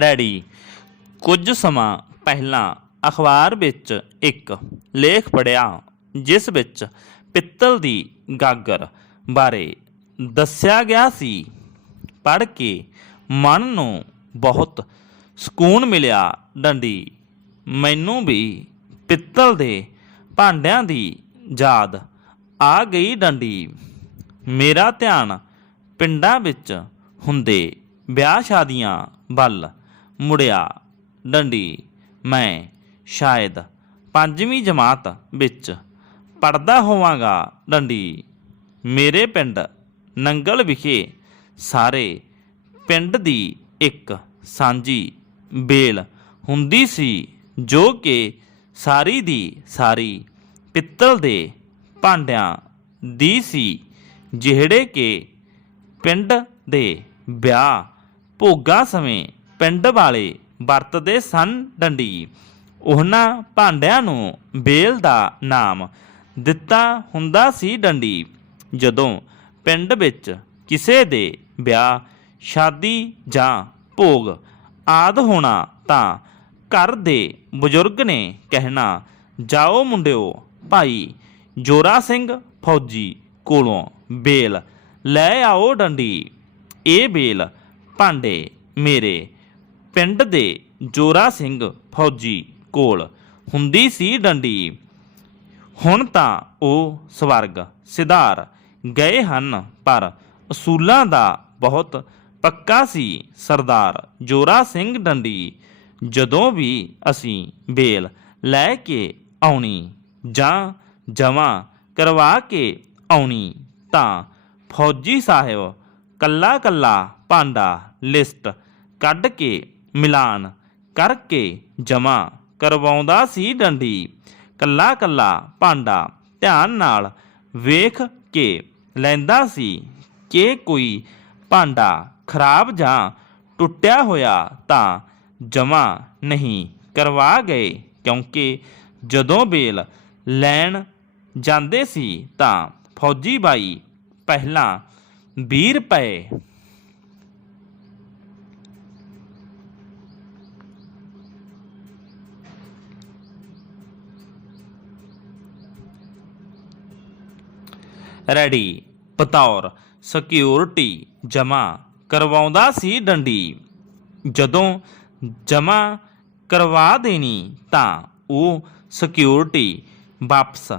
Ready. ਕੁਝ ਸਮਾਂ ਪਹਿਲਾਂ ਅਖਬਾਰ ਵਿੱਚ ਇੱਕ ਲੇਖ ਪੜਿਆ ਜਿਸ ਵਿੱਚ ਪਿੱਤਲ ਦੀ ਗਾਗਰ ਬਾਰੇ ਦੱਸਿਆ ਗਿਆ ਸੀ। ਪੜ੍ਹ ਕੇ ਮਨ ਨੂੰ ਬਹੁਤ ਸਕੂਨ ਮਿਲਿਆ। ਡੰਡੀ, ਮੈਨੂੰ ਵੀ ਪਿੱਤਲ ਦੇ ਭਾਂਡਿਆਂ ਦੀ ਯਾਦ ਆ ਗਈ ਡੰਡੀ। ਮੇਰਾ ਧਿਆਨ ਪਿੰਡਾਂ ਵਿੱਚ ਹੁੰਦੇ ਵਿਆਹ ਸ਼ਾਦੀਆਂ ਵੱਲ ਮੁੜਿਆ। ਡੰਡੀ, ਮੈਂ ਸ਼ਾਇਦ ਪੰਜਵੀਂ ਜਮਾਤ ਵਿੱਚ ਪੜਦਾ ਹੋਵਾਂਗਾ। ਡੰਡੀ, ਮੇਰੇ ਪਿੰਡ ਨੰਗਲ ਵਿਖੇ ਸਾਰੇ ਪਿੰਡ ਦੀ ਇੱਕ ਸਾਂਝੀ ਬੇਲ ਹੁੰਦੀ ਸੀ, ਜੋ ਕਿ ਸਾਰੀ ਦੀ ਸਾਰੀ ਪਿੱਤਲ ਦੇ ਭਾਂਡਿਆਂ ਦੀ ਸੀ, ਜਿਹੜੇ ਕਿ ਪਿੰਡ ਦੇ ਵਿਆਹ ਭੋਗਾ ਸਮੇਂ ਪਿੰਡ ਵਾਲੇ ਵਰਤਦੇ ਸਨ ਡੰਡੀ। ਉਹਨਾਂ ਭਾਂਡਿਆਂ ਨੂੰ ਬੇਲ ਦਾ ਨਾਮ ਦਿੱਤਾ ਹੁੰਦਾ ਸੀ ਡੰਡੀ। ਜਦੋਂ ਪਿੰਡ ਵਿੱਚ ਕਿਸੇ ਦੇ ਵਿਆਹ, ਸ਼ਾਦੀ ਜਾਂ ਭੋਗ ਆਦ ਹੋਣਾ ਤਾਂ ਘਰ ਦੇ ਬਜ਼ੁਰਗ ਨੇ ਕਹਿਣਾ, ਜਾਓ ਮੁੰਡਿਓ, ਭਾਈ ਜੋਰਾ ਸਿੰਘ ਫੌਜੀ ਕੋਲੋਂ ਬੇਲ ਲੈ ਆਓ ਡੰਡੀ। ਇਹ ਬੇਲ ਭਾਂਡੇ ਮੇਰੇ ਪਿੰਡ ਦੇ ਜੋਰਾ ਸਿੰਘ ਫੌਜੀ ਕੋਲ ਹੁੰਦੀ ਸੀ ਡੰਡੀ। ਹੁਣ ਤਾਂ ਉਹ ਸਵਰਗ ਸਿਧਾਰ ਗਏ ਹਨ, ਪਰ ਅਸੂਲਾਂ ਦਾ ਬਹੁਤ ਪੱਕਾ ਸੀ ਸਰਦਾਰ ਜੋਰਾ ਸਿੰਘ ਡੰਡੀ। ਜਦੋਂ ਵੀ ਅਸੀਂ ਬੇਲ ਲੈ ਕੇ ਆਉਣੀ ਜਾਂ ਜਮਾ ਕਰਵਾ ਕੇ ਆਉਣੀ ਤਾਂ ਫੌਜੀ ਸਾਹਿਬ ਕੱਲਾ ਕੱਲਾ ਭਾਂਡਾ ਲਿਸਟ ਕੱਢ ਕੇ ਮਿਲਾਨ ਕਰਕੇ ਜਮਾ ਕਰਵਾਉਂਦਾ ਸੀ ਡੰਡੀ। ਕੱਲਾ ਕੱਲਾ ਭਾਂਡਾ ਧਿਆਨ ਨਾਲ ਵੇਖ ਕੇ ਲੈਂਦਾ ਸੀ ਕਿ ਕੋਈ ਭਾਂਡਾ ਖਰਾਬ ਜਾਂ ਟੁੱਟਿਆ ਹੋਇਆ ਤਾਂ ਜਮਾ ਨਹੀਂ ਕਰਵਾ ਗਏ, ਕਿਉਂਕਿ ਜਦੋਂ ਬੇਲ ਲੈਣ ਜਾਂਦੇ ਸੀ ਤਾਂ ਫੌਜੀ ਬਾਈ ਪਹਿਲਾਂ 20 ਰੁਪਏ ਰੈਡੀ, ਬਤੌਰ ਸਿਕਿਉਰਿਟੀ ਜਮਾ ਕਰਵਾਉਂਦਾ ਸੀ ਡੰਡੀ। ਜਦੋਂ ਜਮਾ ਕਰਵਾ ਦੇਣੀ ਤਾਂ ਉਹ ਸਿਕਿਉਰਿਟੀ ਵਾਪਸ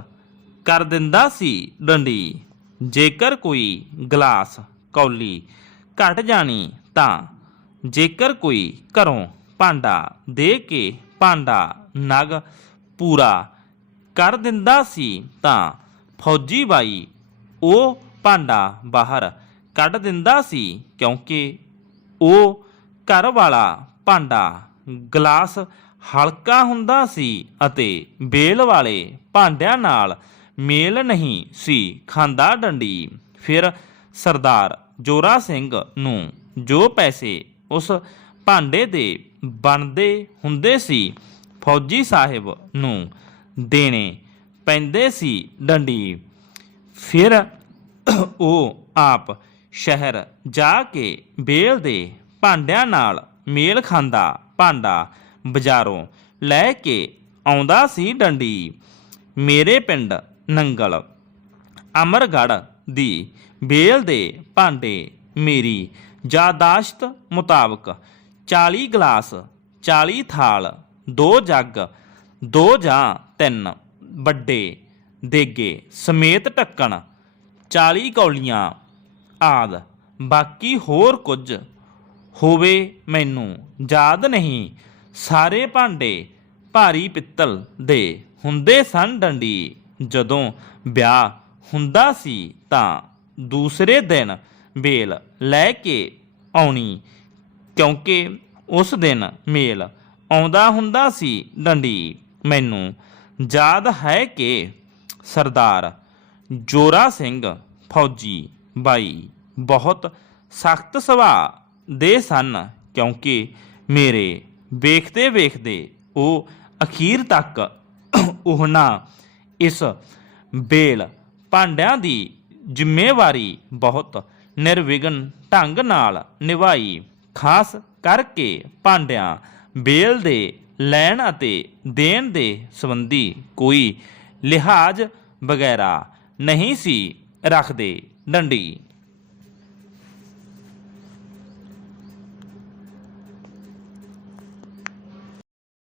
ਕਰ ਦਿੰਦਾ ਸੀ ਡੰਡੀ। ਜੇਕਰ ਕੋਈ ਗਲਾਸ ਕੌਲੀ ਘਟ ਜਾਣੀ ਤਾਂ ਜੇਕਰ ਕੋਈ ਘਰੋਂ ਭਾਂਡਾ ਦੇ ਕੇ ਭਾਂਡਾ ਨਗ ਪੂਰਾ ਕਰ ਦਿੰਦਾ ਸੀ ਤਾਂ ਫੌਜੀ ਬਾਈ ਉਹ ਭਾਂਡਾ ਬਾਹਰ ਕੱਢ ਦਿੰਦਾ ਸੀ ਕਿਉਂਕਿ ਉਹ ਘਰ ਵਾਲਾ ਭਾਂਡਾ ਗਲਾਸ ਹਲਕਾ ਹੁੰਦਾ ਸੀ ਅਤੇ ਬੇਲ ਵਾਲੇ ਭਾਂਡਿਆਂ ਨਾਲ ਮੇਲ ਨਹੀਂ ਸੀ ਖਾਂਦਾ ਡੰਡੀ। ਫਿਰ ਸਰਦਾਰ ਜੋਰਾ ਸਿੰਘ ਨੂੰ ਜੋ ਪੈਸੇ ਉਸ ਭਾਂਡੇ ਦੇ ਬਣਦੇ ਹੁੰਦੇ ਸੀ ਫੌਜੀ ਸਾਹਿਬ ਨੂੰ ਦੇਣੇ ਪੈਂਦੇ ਸੀ ਡੰਡੀ। ਫਿਰ ਉਹ ਆਪ ਸ਼ਹਿਰ ਜਾ ਕੇ ਬੇਲ ਦੇ ਭਾਂਡਿਆਂ ਨਾਲ ਮੇਲ ਖਾਂਦਾ, ਭਾਂਡਾ ਬਾਜ਼ਾਰੋਂ ਲੈ ਕੇ ਆਉਂਦਾ ਸੀ ਡੰਡੀ। ਮੇਰੇ ਪਿੰਡ ਨੰਗਲ, ਅਮਰਗੜ੍ਹ ਦੀ ਬੇਲ ਦੇ ਭਾਂਡੇ ਮੇਰੀ ਯਾਦਾਸ਼ਤ ਮੁਤਾਬਕ 40 ਗਲਾਸ 40 ਥਾਲ, ਦੋ ਜੱਗ, ਦੋ ਜਾਂ ਤਿੰਨ ਵੱਡੇ ਦੇਗੇ, ਸਮੇਤ ਢੱਕਣ 40 ਕੌਲੀਆਂ, ਆਦ। ਬਾਕੀ ਹੋਰ ਕੁਝ ਹੋਵੇ ਮੈਨੂੰ, ਯਾਦ ਨਹੀਂ। ਸਾਰੇ ਭਾਂਡੇ ਭਾਰੀ ਪਿੱਤਲ ਦੇ ਹੁੰਦੇ ਸਨ ਡੰਡੀ। ਜਦੋਂ ਵਿਆਹ ਹੁੰਦਾ ਸੀ ਤਾਂ ਦੂਸਰੇ ਦਿਨ ਬੇਲ ਲੈ ਕੇ ਆਉਣੀ, ਕਿਉਂਕਿ ਉਸ ਦਿਨ ਮੇਲ ਆਉਂਦਾ ਹੁੰਦਾ ਸੀ ਡੰਡੀ। ਮੈਨੂੰ ਯਾਦ ਹੈ ਕਿ ਸਰਦਾਰ ਜੋਰਾ ਸਿੰਘ ਫੌਜੀ ਬਾਈ ਬਹੁਤ ਸਖਤ ਸੁਭਾਅ ਦੇ ਸਨ, ਕਿਉਂਕਿ ਮੇਰੇ ਵੇਖਦੇ ਵੇਖਦੇ ਉਹ ਅਖੀਰ ਤੱਕ ਉਹਨਾਂ ਇਸ ਬੇਲ ਭਾਂਡਿਆਂ ਦੀ ਜ਼ਿੰਮੇਵਾਰੀ ਬਹੁਤ ਨਿਰਵਿਘਨ ਢੰਗ ਨਾਲ ਨਿਭਾਈ। ਖਾਸ ਕਰਕੇ ਭਾਂਡਿਆਂ ਬੇਲ ਦੇ ਲੈਣ ਅਤੇ ਦੇਣ ਦੇ ਸੰਬੰਧੀ ਕੋਈ ਲਿਹਾਜ਼ ਵਗੈਰਾ ਨਹੀਂ ਸੀ ਰੱਖਦੇ। ਡੰਡੀ